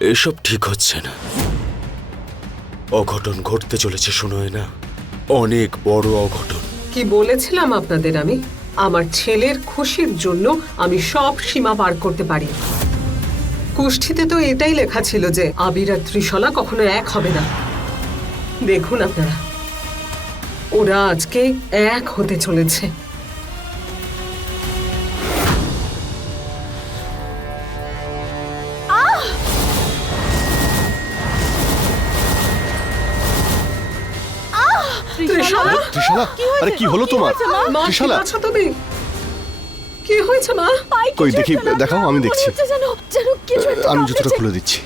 এসব ঠিক হচ্ছে না। অঘটন ঘটতে চলেছে, শোনোয় না। অনেক বড় অঘটন। কি বলেছিলাম আপনাদের আমি? আমার ছেলের খুশির জন্য আমি সব সীমা পার করতে পারি। কুষ্ঠিতে তো এটাই লেখা ছিল যে, আবির আর ত্রিশলা কখনো এক হবে না। দেখুন আপনারা। ওরা আজকে এক হতে চলেছে। ত্রিশলা ত্রিশালা আরে কি হলো তোমার? মা? আছো তুমি? কি হয়েছে মা? কই দেখি দেখাও আমি দেখছি। আমি জুতোটা খুলে দিচ্ছি।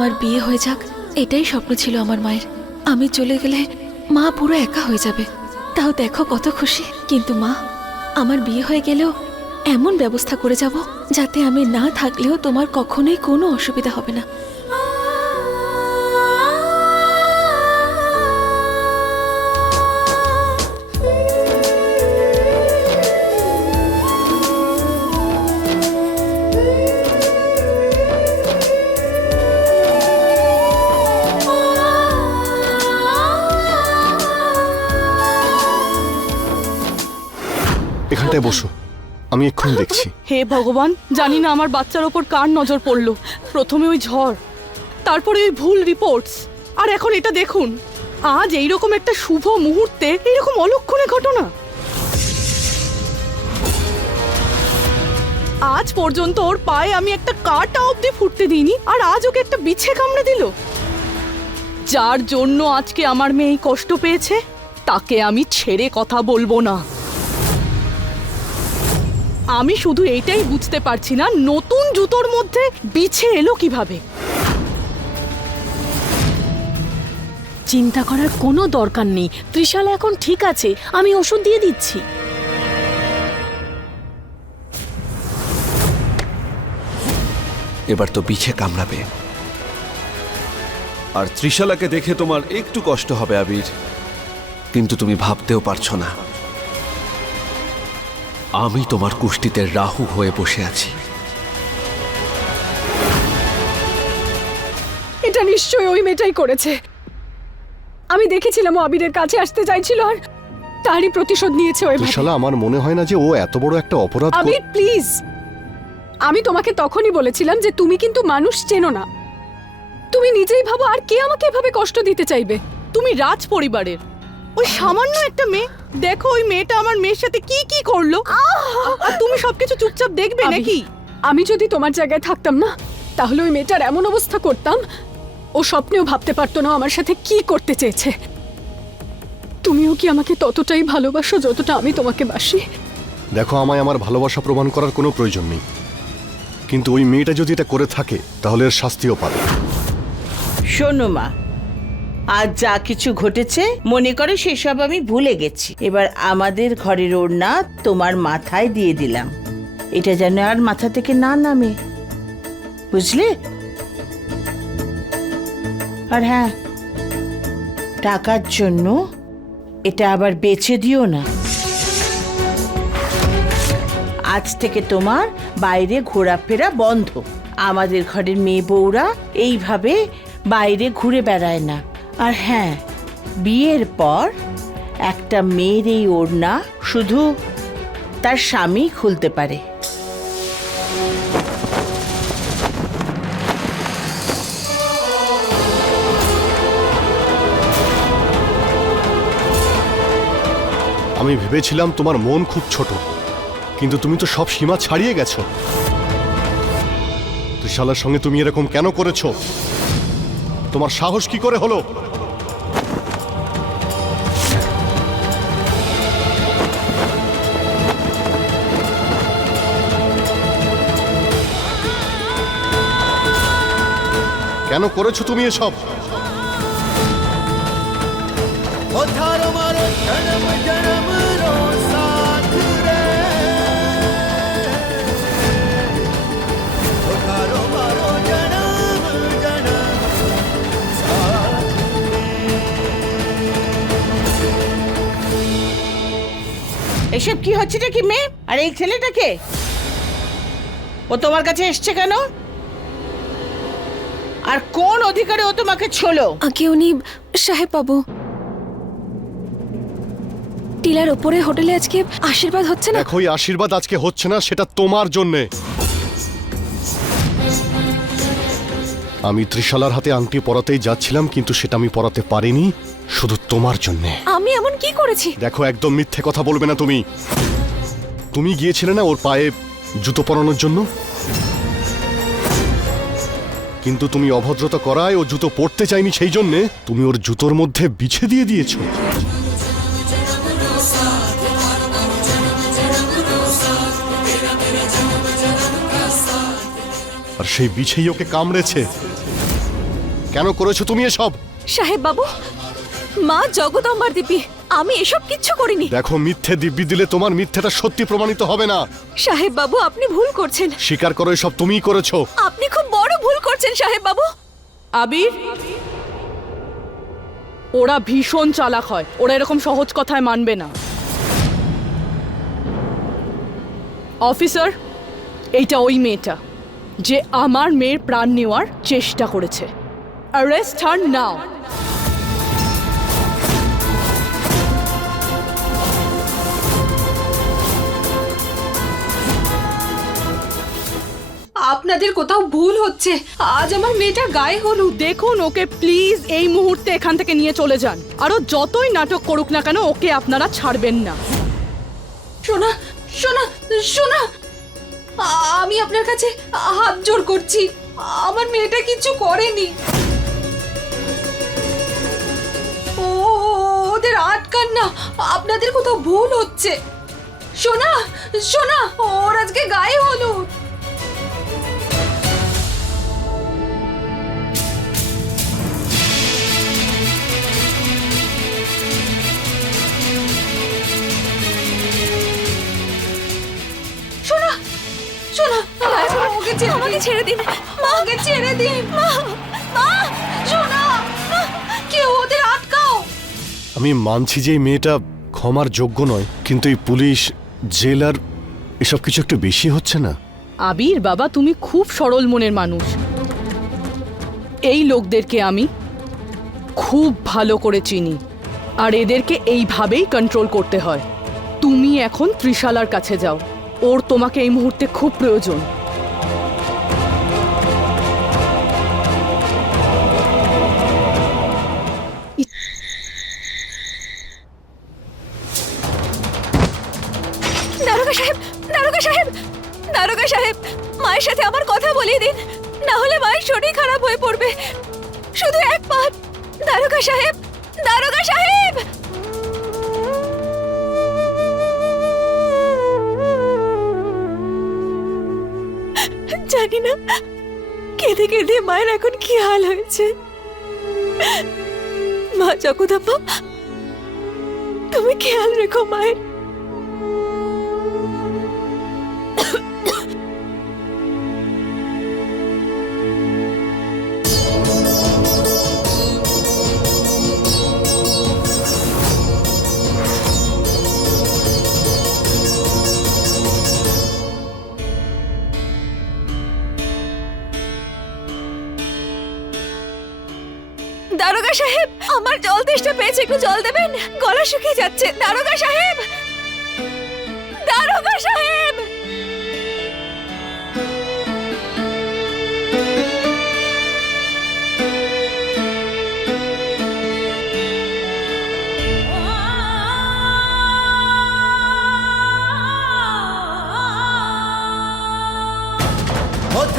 আমার বিয়ে হয়ে যাক, এটাই স্বপ্ন ছিল আমার মায়ের। আমি চলে গেলে মা পুরো একা হয়ে যাবে। তাও দেখো কত খুশি। কিন্তু মা, আমার বিয়ে হয়ে গেলেও এমন ব্যবস্থা করে যাব যাতে আমি না থাকলেও তোমার কখনোই কোনো অসুবিধা হবে না। এখানটায় বসো। আমি এক্ষুনি দেখছি। হে ভগবান, জানি না আমার বাচ্চার ওপর কার নজর পড়ল। প্রথমে ওই ঝড়, তারপরে ওই ভুল রিপোর্টস আর এখন এটা দেখুন, আজ এইরকম একটা শুভ মুহূর্তে, এইরকম অলক্ষণে ঘটনা। আজ পর্যন্ত ওর পায়ে আমি একটা কাটা অবধি ফুটতে দিইনি, আর আজ ওকে একটা বিছে কামড়ে দিল। যার জন্য আজকে আমার মেয়ে কষ্ট পেয়েছে, তাকে আমি ছেড়ে কথা বলব না। আমি শুধু এইটাই বুঝতে পারছি না, নতুন জুতোর মধ্যে বিছে এলো কীভাবে? চিন্তা করার কোনো দরকার নেই। ত্রিশালা এখন ঠিক আছে, আমি ওষুধ দিয়ে দিচ্ছি। এবার তো পিছে কামড়াবে। আর ত্রিশালাকে দেখে তোমার একটু কষ্ট হবে, আবির। কিন্তু তুমি ভাবতেও পারছ না। আমি তোমার কুষ্টিতে রাহু হয়ে বসে আছি। এটা নিশ্চয়ই ওই মেয়েটাই করেছে। আমি দেখেছিলাম ও আবিরের কাছে আসতে চাইছিল আর তারই প্রতিশোধ নিয়েছে ওই ত্রিশালা আমার মনে হয় না যে ও এত বড় একটা অপরাধ কর- আবির প্লিজ! আমি তোমাকে তখনই বলেছিলাম যে তুমি কিন্তু মানুষ চেনো না। তুমি নিজেই ভাবো আর কে আমাকে এভাবে কষ্ট দিতে চাইবে? তুমি রাজ পরিবারের। ওই সামান্য একটা মেয়ে দেখো ওই মেয়েটা আমার মেয়ের সাথে কি কি করল? আর তুমি সবকিছু চুপচাপ দেখবে নাকি? আমি যদি তোমার জায়গায় থাকতাম না তাহলে ওই মেয়েটার এমন অবস্থা করতাম ও স্বপ্নেও ভাবতে পারতো না আমার সাথে কি করতে চেয়েছে। তুমিও কি আমাকে ততটাই ভালোবাসো যতটা আমি তোমাকে বাসি? দেখো আমায় আমার ভালোবাসা প্রমাণ করার কোনো প্রয়োজন নেই। কিন্তু ওই মেয়েটা যদি এটা করে থাকে তাহলে এর শাস্তিও পাবে। শোনো মা আজ যা কিছু ঘটেছে, মনে করে সেসব আমি ভুলে গেছি। এবার আমাদের ঘরের ওড়না তোমার মাথায় দিয়ে দিলাম। এটা যেন আর মাথা থেকে না নামে। বুঝলে? আর হ্যাঁ টাকার জন্য এটা আবার বেচে দিও না। আজ থেকে তোমার বাইরে ঘোরাফেরা বন্ধ। আমাদের ঘরের মেয়ে বউরা এইভাবে বাইরে ঘুরে বেড়ায় না। আর হ্যাঁ বিয়ের পর একটা মেয়ের এই ওড়না শুধু তার স্বামী খুলতে পারে। আমি ভেবেছিলাম তোমার মন খুব ছোট, কিন্তু তুমি তো সব সীমা ছাড়িয়ে গেছো। ত্রিশালার সঙ্গে তুমি এরকম কেন করেছ? তোমার সাহস কি করে হলো? কেন করেছ তুমি এসব? এসব কি হচ্ছেটা কি মেয়ে? আর এই ছেলেটাকে? ও তোমার কাছে এসছে কেন? আর কোন অধিকারে ও তোমাকে ছোলো? আগে উনি সাহেব বাবু। টিলার ওপরে হোটেলে আজকে আশীর্বাদ হচ্ছে না? দেখো এই আশীর্বাদ আজকে হচ্ছে না সেটা তোমার জন্যে। আমি ত্রিশালার হাতে আংটি পরাতেই যাচ্ছিলাম কিন্তু সেটা আমি পরাতে পারিনি শুধু তোমার জন্যে। আমি এমন কি করেছি? দেখো একদম মিথ্যে কথা বলবে না তুমি। তুমি গিয়েছিলে না ওর পায়ে জুতো পরানোর জন্য? কিন্তু তুমি অভদ্রতা করায় ও জুতো পরতে চাইনি সেই জন্যে তুমি ওর জুতোর মধ্যে বিছে দিয়ে দিয়েছ। আর সেই বিছেই ওকে কামড়েছে। কেন করেছ তুমি এসব? সাহেব বাবু মা জগদম্বার দিপি আমি এসব কিচ্ছু করিনি। দেখো মিথ্যে দিব্যি দিলে তোমার মিথ্যেটা সত্যি প্রমাণিত হবে না। সাহেব বাবু আপনি ভুল করছেন। স্বীকার করো এসব তুমিই করেছ। আপনি খুব বড় করছেন সাহেব বাবু? আবির? ওরা ভীষণ চালাক হয়। ওরা এরকম সহজ কথায় মানবে না। অফিসার, এইটা ওই মেয়েটা, যে আমার মেয়ের প্রাণ নেওয়ার চেষ্টা করেছে। অ্যারেস্ট হার নাও আপনাদের কোথাও ভুল হচ্ছে। আজ আমার মেয়েটার গায়ে হলুদ। দেখুন ওকে প্লিজ এই মুহূর্তে এখান থেকে নিয়ে চলে যান। আরও যতই নাটক করুক না কেন, ওকে আপনারা ছাড়বেন না। শোনা শোনা শোনা আমি আপনার কাছে হাত জোর করছি। আমার মেয়েটা কিছু করেনি। ও, ওদের আটকান না। আপনাদের কোথাও ভুল হচ্ছে। শোনা শোনা ওর আজকে গায়ে হলুদ। ছেড়ে আমাকে ছেড়ে দিন। মা ওকে ছেড়ে দিন। মা মা শোনা। কেউ ওদের আটকাও। আমি মানছি যে এই মেয়েটা ক্ষমার যোগ্য নয় কিন্তু এই পুলিশ জেল আর এসব কিছু একটু বেশি হচ্ছে না? আবির বাবা তুমি খুব সরল মনের মানুষ। এই লোকদেরকে আমি খুব ভালো করে চিনি আর এদেরকে এইভাবেই কন্ট্রোল করতে হয়। তুমি এখন ত্রিশালার কাছে যাও ওর তোমাকে এই মুহূর্তে খুব প্রয়োজন। দারোগা সাহেব দারোগা সাহেব দারোগা সাহেব, মায়ের সাথে আমার কথা বলিয়ে দিন। না হলে মায়ের শরীর খারাপ হয়ে পড়বে। শুধু এক পাত দারোগা সাহেব দারোগা সাহেব! জানি না, কেঁদে কেঁদে মায়ের এখন কি হাল হয়েছে। মা জগদাম্মা তুমি খেয়াল রেখো মায়ের গাছে একটু জল দেবেন? গলা শুকিয়ে যাচ্ছে। দারোগা সাহেব! দারোগা সাহেব!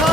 Oh.